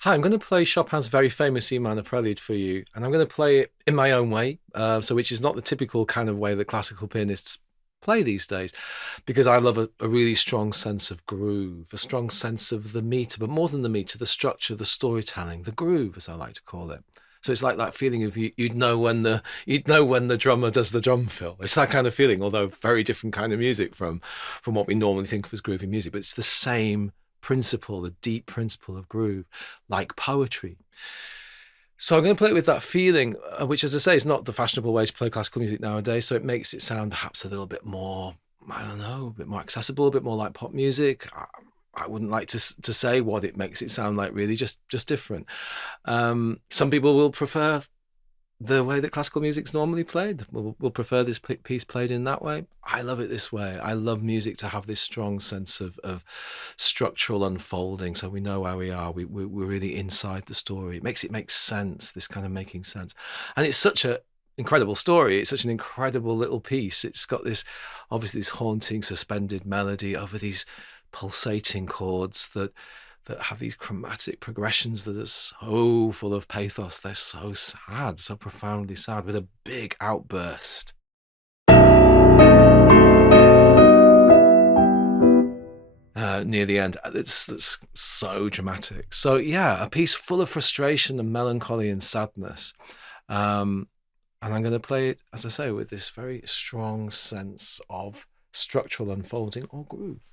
Hi, I'm going to play Chopin's very famous E minor prelude for you, and I'm going to play it in my own way, so which is not the typical kind of way that classical pianists play these days, because I love a really strong sense of groove, a strong sense of the meter, but more than the meter, the structure, the storytelling, the groove, as I like to call it. So it's like that feeling of you'd know when the drummer does the drum fill. It's that kind of feeling, although very different kind of music from what we normally think of as groovy music, but it's the same principle, the deep principle of groove, like poetry. So I'm going to play it with that feeling, which, as I say, is not the fashionable way to play classical music nowadays. So it makes it sound perhaps a little bit more, I don't know, a bit more accessible, a bit more like pop music. I wouldn't like to say what it makes it sound like, really, just different. Some people will prefer the way that classical music's normally played. We'll prefer this piece played in that way. I love it this way. I love music to have this strong sense of structural unfolding, so we know where we are. We're really inside the story. It makes it make sense, this kind of making sense. And it's such a incredible story. It's such an incredible little piece. It's got this, obviously, this haunting suspended melody over these pulsating chords that have these chromatic progressions that are so full of pathos. They're so sad, so profoundly sad, with a big outburst. Near the end, that's so dramatic. So yeah, a piece full of frustration and melancholy and sadness. Um, and I'm going to play it, as I say, with this very strong sense of structural unfolding or groove.